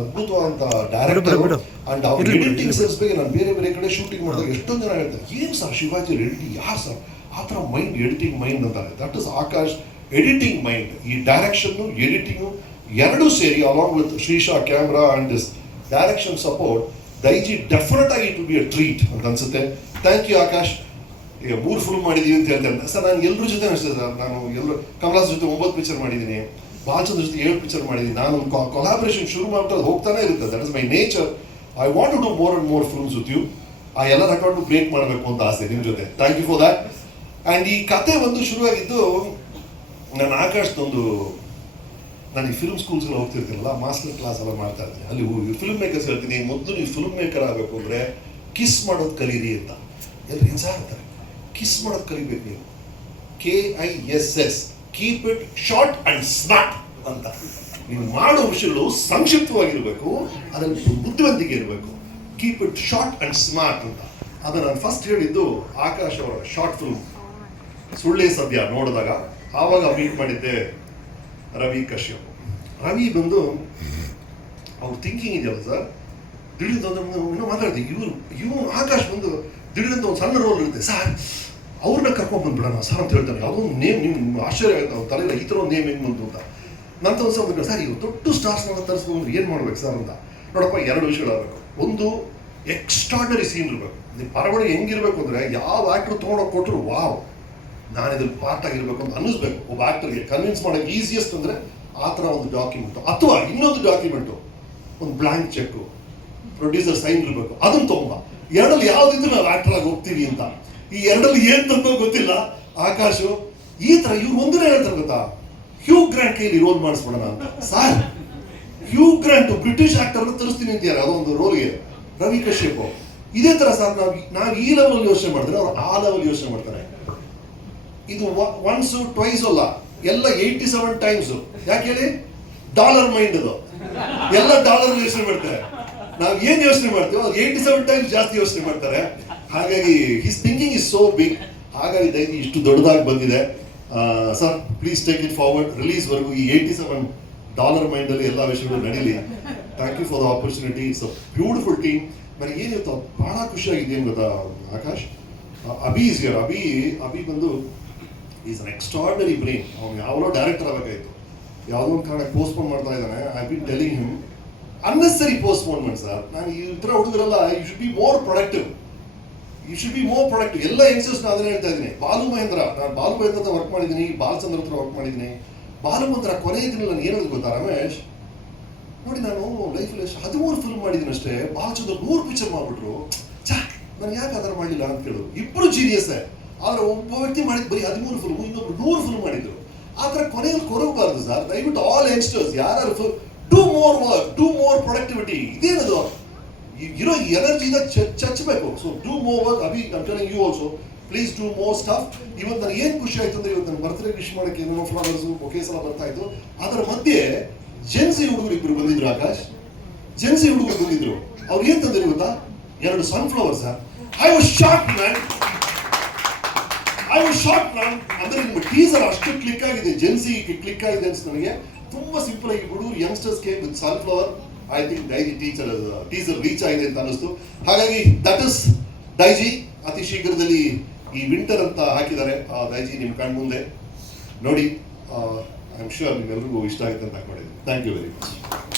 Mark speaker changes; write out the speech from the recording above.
Speaker 1: ಅದ್ಭುತವಾದಂತ director and ಅವ್ರ editing sense ಬಗ್ಗೆ ನಾನು ಬೇರೆ ಬೇರೆ ಕಡೆ ಶೂಟಿಂಗ್ ಮಾಡಿದಾಗ ಎಷ್ಟೊಂದು ಜನ ಹೇಳ್ತಾರೆ ಏನು ಸರ್ ಶಿವಾಜಿ ಎಡಿಟಿಂಗ್ ಯಾರು ಸರ್? ಆ ಥರ ಮೈಂಡ್ ಎಡಿಟಿಂಗ್ ಮೈಂಡ್ ಅಂತಾರೆ. That is Akash editing mind ಈ ಡೈರೆಕ್ಷನ್ ಎಡಿಟಿಂಗು ಎರಡೂ ಸೇರಿ along with Shrisha camera and this direction support Daiji definite ಆಗಿ ಇಟ್ ಬಿ ಅ ಟ್ರೀಟ್ ಅಂತ ಅನ್ಸುತ್ತೆ. ಥ್ಯಾಂಕ್ ಯು ಆಕಾಶ್ ಈಗ ಮೂರು ಫುಲ್ ಮಾಡಿದೀವಿ ಅಂತ ಹೇಳ್ತಾರೆ. ಸರ್ ನಾನು ಎಲ್ಲರ ಜೊತೆ ಅನಿಸ್ತದೆ ಸರ್. ನಾನು ಎಲ್ಲರೂ ಕಮಲಾಸ್ ಜೊತೆ ಒಂಬತ್ತು ಪಿಕ್ಚರ್ ಮಾಡಿದ್ದೀನಿ ಬಾಲಚಂದ್ರ ಜೊತೆ ಏಳು ಪಿಕ್ಚರ್ ಮಾಡಿದ್ದೀನಿ ನಾನು ಕೊಲಾಬ್ರೇಷನ್ ಶುರು ಮಾಡ್ತಾ ಹೋಗ್ತಾನೆ ಇರುತ್ತೆ. That is my nature I want to do more and more films with you ಆ ಎಲ್ಲ ರೆಕಾರ್ಡ್ ಬ್ರೇಕ್ ಮಾಡಬೇಕು ಅಂತ ಆಸೆ ನಿಮ್ಮ ಜೊತೆ. Thank you for that and ಈ ಕತೆ ಒಂದು ಶುರುವಾಗಿದ್ದು ನಾನು ಆಕಾಶದೊಂದು, ನಾನು ಈ ಫಿಲ್ಮ್ ಸ್ಕೂಲ್ಸ್ಗಳು ಹೋಗ್ತಿರ್ತೀನಲ್ಲ ಮಾಸ್ಟರ್ ಕ್ಲಾಸ್ ಎಲ್ಲ ಮಾಡ್ತಾ ಇರ್ತೀನಿ. ಅಲ್ಲಿ ಹೋಗಿ ಫಿಲ್ಮ್ ಮೇಕರ್ಸ್ ಹೇಳ್ತೀನಿ ಮೊದಲು ನೀವು ಫಿಲ್ಮ್ ಮೇಕರ್ ಆಗಬೇಕು ಅಂದರೆ ಕಿಸ್ ಮಾಡೋದು ಕಲೀರಿ ಅಂತ. ಎಲ್ಲರೂ ಆಗ್ತಾರೆ ಕಿಸ್ ಮಾಡೋದು ಕಲಿಬೇಕು ನೀವು. K I S S keep it short and smart ಅಂತ. ನೀವು ಮಾಡೋ ವಿಷಯಗಳು ಸಂಕ್ಷಿಪ್ತವಾಗಿರಬೇಕು ಅದನ್ನು ಬುದ್ಧಿವಂತಿಕೆ ಇರಬೇಕು. Keep it short and smart ಅಂತ. ಅದನ್ನು ನಾನು ಫಸ್ಟ್ ಹೇಳಿದ್ದು ಆಕಾಶ್ ಅವರ ಶಾರ್ಟ್ ಫಿಲ್ಮ್ ಸುಳ್ಳೆ ಸದ್ಯ ನೋಡಿದಾಗ ಆವಾಗ ಮೀಟ್ ಮಾಡಿದ್ದೆ ರವಿ ಕಶ್ಯಪ್. ರವಿ ಬಂದು ಅವ್ರ ಥಿಂಕಿಂಗ್ ಇದೆಯಲ್ಲ ಸರ್ ದಿಢೀರ್ ಇನ್ನೂ ಮಾತಾಡ್ತೀವಿ ಇವರು ಇವನು ಆಕಾಶ್ ಬಂದು ದಿಢೀರಂತ ಒಂದು ಸಣ್ಣ ರೋಲ್ ಇರುತ್ತೆ ಸರ್ ಅವ್ರನ್ನ ಕರ್ಕೊಂಡ್ಬಂದ್ಬಿಡೋಣ ಸರ್ ಅಂತ ಹೇಳ್ತಾರೆ. ಯಾವುದೋ ಒಂದು ನೇಮ್ ನಿಮ್ಮ ಆಶ್ಚರ್ಯ ಆಗುತ್ತೆ. ಅವ್ರ ತಲೆಯಲ್ಲಿ ಈ ಥರ ಒಂದು ನೇಮ್ ಹೆಂಗೆ ಬಂತು ಅಂತ. ನಂತರ ಒಂದು ಸಲ ಸರ್ ಇವು ದೊಡ್ಡ ಸ್ಟಾರ್ಸ್ನೆಲ್ಲ ತರಿಸ್ಕೊಂಡು ಏನು ಮಾಡ್ಬೇಕು ಸರ್ ಅಂತ? ನೋಡಪ್ಪ, ಎರಡು ವಿಷಯಗಳಾಗಬೇಕು ಒಂದು ಎಕ್ಸ್ಟ್ರಾಡನರಿ ಸೀನ್ ಇರಬೇಕು. ನೀವು ಪರವಾಗಿ ಹೆಂಗಿರಬೇಕು ಅಂದರೆ ಯಾವ ಆ್ಯಕ್ಟ್ರು ತೊಗೊಂಡೋಗಿ ಕೊಟ್ಟರು ವಾವ್, ನಾನು ಇದ್ರ ಪಾರ್ಟ್ ಆಗಿರಬೇಕು ಅಂತ ಅನ್ನಿಸ್ಬೇಕು. ಒಬ್ಬ ಆ್ಯಕ್ಟರ್ಗೆ ಕನ್ವಿನ್ಸ್ ಮಾಡೋಕೆ ಈಸಿಯೆಸ್ಟ್ ಅಂದರೆ ಆ ಥರ ಒಂದು ಡಾಕ್ಯುಮೆಂಟು ಅಥವಾ ಇನ್ನೊಂದು ಡಾಕ್ಯುಮೆಂಟು ಒಂದು ಬ್ಲ್ಯಾಂಕ್ ಚೆಕ್ಕು ಪ್ರೊಡ್ಯೂಸರ್ ಸೈನ್ ಇರಬೇಕು. ಅದನ್ನು ತೊಗೊಂಬ. ಎರಡಲ್ಲಿ ಯಾವುದಿದ್ರೂ ನಾವು ಆ್ಯಕ್ಟ್ರಾಗಿ ಹೋಗ್ತೀವಿ ಅಂತ. ಈ ಎರಡಲ್ಲಿ ಏನ್ ತಂದೋ ಗೊತ್ತಿಲ್ಲ. ಆಕಾಶ್, ಈ ತರ ಇವ್ರು ಒಂದನೇ ಹೇಳ್ತಾರೆ ಗೊತ್ತಾ? ಹ್ಯೂ ಗ್ರಾಂಟ್ ಕೈಲಿ role ಮಾಡಿಸ್ಬಿಡೋಣ sir Hugh Grant British actor ತರಿಸ್ತೀನಿ ಅಂತಿದ್ದಾರೆ ಅದೊಂದು ರೋಲ್ಗೆ ರವಿ ಕಶ್ಯಪ್. ಇದೇ ತರ ಸರ್, ನಾವು ನಾವು ಈ ಲೆವೆಲ್ ಯೋಚನೆ ಮಾಡಿದ್ರೆ ಅವ್ರು ಆ ಲೆವೆಲ್ ಯೋಚನೆ ಮಾಡ್ತಾರೆ. ಇದು ಒನ್ಸ್ ಟ್ವೈಸ್ ಅಲ್ಲ, ಎಲ್ಲ ಏಯ್ಟಿ ಸೆವೆನ್ ಟೈಮ್ಸ್ ಯಾಕೆ ಹೇಳಿ? ಡಾಲರ್ ಮೈಂಡ್ ಅದು. ಎಲ್ಲ ಡಾಲರ್ ಯೋಚನೆ ಮಾಡ್ತಾರೆ. ನಾವು ಏನ್ ಯೋಚನೆ ಮಾಡ್ತೀವೋ ಏಯ್ಟಿ ಸೆವೆನ್ ಟೈಮ್ಸ್ ಜಾಸ್ತಿ ಯೋಚನೆ ಮಾಡ್ತಾರೆ. ಹಾಗಾಗಿ his thinking is so big ಹಾಗಾಗಿ ದೈನಿ ಇಷ್ಟು ದೊಡ್ಡದಾಗಿ ಬಂದಿದೆ. Sir please take it forward ರಿಲೀಸ್ವರೆಗೂ ಈ ಏಯ್ಟಿ ಸೆವೆನ್ ಡಾಲರ್ ಮೈಂಡಲ್ಲಿ ಎಲ್ಲ ವಿಷಯಗಳು ನಡೀಲಿ. Thank you for the opportunity it's a beautiful team ನನಗೆ ಏನಿತ್ತು ಬಹಳ ಖುಷಿಯಾಗಿದೆ ಏನು ಗೊತ್ತಾ, ಆಕಾಶ್? ಅಭಿ ಇಸ್ ಯರ್ ಅಭಿ ಅಭಿ ಬಂದು ಈಸ್ ಅನ್ ಎಕ್ಸ್ಟ್ರಾರ್ಡನರಿ ಬ್ರೈನ್ ಅವ್ನು ಯಾವಲೋ ಡೈರೆಕ್ಟರ್ ಆಗಬೇಕಾಯ್ತು. ಯಾವುದೋ ಒಂದು ಕಾರಣಕ್ಕೆ ಪೋಸ್ಟ್ಪೋನ್ ಮಾಡ್ತಾ ಇದ್ದಾನೆ. I been telling him unnecessary postponement sir ನಾನು ಈ ಥರ ಹುಡುಗರಲ್ಲ you should be more productive you should be more productive ಎಲ್ಲ ಯಂಗ್ಸ್ಟರ್ಸ್ ನಾನು ಅದನ್ನೇ ಹೇಳ್ತಾ ಇದ್ದೀನಿ. ಬಾಲು ಮಹೇಂದ್ರ, ನಾನು ಬಾಲು ಮಹೇಂದ್ರ ಹತ್ರ ವರ್ಕ್ ಮಾಡಿದ್ದೀನಿ ಬಾಲಚಂದ್ರ ಹತ್ರ ವರ್ಕ್ ಮಾಡಿದ್ದೀನಿ. ಬಾಲು ಮಹೇಂದ್ರ ಕೊನೆಯ ದಿನ ನಾನು ಹೇಳಿದ್ ಗೊತ್ತಾ ರಮೇಶ್? ನೋಡಿ ನಾನು ಲೈಫಲ್ಲಿ ಎಷ್ಟು ಹದಿಮೂರು ಫಿಲ್ಮ್ ಮಾಡಿದ್ದೀನಿ ಅಷ್ಟೇ. ಬಾಲಚಂದ್ರ ನೂರು ಪಿಕ್ಚರ್ ಮಾಡ್ಬಿಟ್ರು. ಛಾ, ನಾನು ಯಾಕೆ ಅದರ ಮಾಡಲಿಲ್ಲ ಅಂತ ಕೇಳು. ಇಬ್ಬರು ಜೀನಿಯಸ್ಸೇ ಆದರೆ ಒಬ್ಬ ವ್ಯಕ್ತಿ ಮಾಡಿದ್ದು ಬರೀ ಹದಿಮೂರು ಫಿಲ್ಮ್ ಇನ್ನೊಬ್ರು ನೂರು ಫಿಲ್ಮ್ ಮಾಡಿದ್ರು. ಆ ಥರ ಕೊನೆಯಲ್ಲಿ ಕೊರಗಬಾರ್ದು ಸರ್ ದಯವಿಟ್ಟು ಆಲ್ ಯಂಗ್ಸ್ಟರ್ಸ್ ಯಾರು too more work too more productivity ಇದೇನದು? ಇರೋ ಎನರ್ಜಿನ ಚಚ್ಚಬೇಕು so do more work Abhi I'm telling you also please do more stuff ಇವತ್ತು ನನಗೆ ಏನು ಖುಷಿ ಆಯ್ತು ಅಂದ್ರೆ, ಇವತ್ತು ನನ್ನ ಬರ್ತ್ಡೇ ವಿಶ್ ಮಾಡಕ್ಕೆ ಏನೇನೋ ಫ್ಲವರ್ಸ್ ಒಕೆ ಸಲ ಬರ್ತಾ ಇತ್ತು. ಅದರ ಮಧ್ಯೆ ಜೆನ್ಸಿ ಹುಡುಗರು ಇಬ್ಬರು ಬಂದಿದ್ರು, ಆಕಾಶ್. ಜೆನ್ಸಿ ಹುಡುಗರು ಬಂದಿದ್ರು. ಅವ್ರು ಏನು ತಂದಿರು ಗೊತ್ತಾ? ಎರಡು sunflowers I was short man I was short man ಅಂದರೆ ನಿಮ್ಮ ಟೀಸರ್ ಅಷ್ಟು ಕ್ಲಿಕ್ ಆಗಿದೆ. ಜೆನ್ಸಿ ಕ್ಲಿಕ್ ಆಗಿದೆ ಅನ್ಸ್ ನನಗೆ. ತುಂಬ ಸಿಂಪಲ್ ಆಗಿ ಹುಡುಗರು ಯಂಗ್ಸ್ಟರ್ಸ್ಗೆ ವಿತ್ ಸನ್ಫ್ಲವರ್ ಐ ಥಿಂಕ್ ಡೈಜಿ ಟೀಚರ್ ಟೀಸರ್ ರೀಚ್ ಆಗಿದೆ ಅಂತ ಅನಿಸ್ತು ಹಾಗಾಗಿ ದಟ್ ಇಸ್ ಡೈಜಿ ಅತಿ ಶೀಘ್ರದಲ್ಲಿ ಈ ವಿಂಟರ್ ಅಂತ ಹಾಕಿದ್ದಾರೆ. ಆ ಡೈಜಿ ನಿಮ್ಮ ಕಣ್ಮುಂದೆ ನೋಡಿ ಐ ಆಮ್ ಶೂರ್ ನಿಮ್ಮೆಲ್ರಿಗೂ ಇಷ್ಟ ಆಗುತ್ತೆ ಅಂತ ಹಾಕೊಂಡಿದ್ದೀನಿ ಥ್ಯಾಂಕ್ ಯು ವೆರಿ ಮಚ್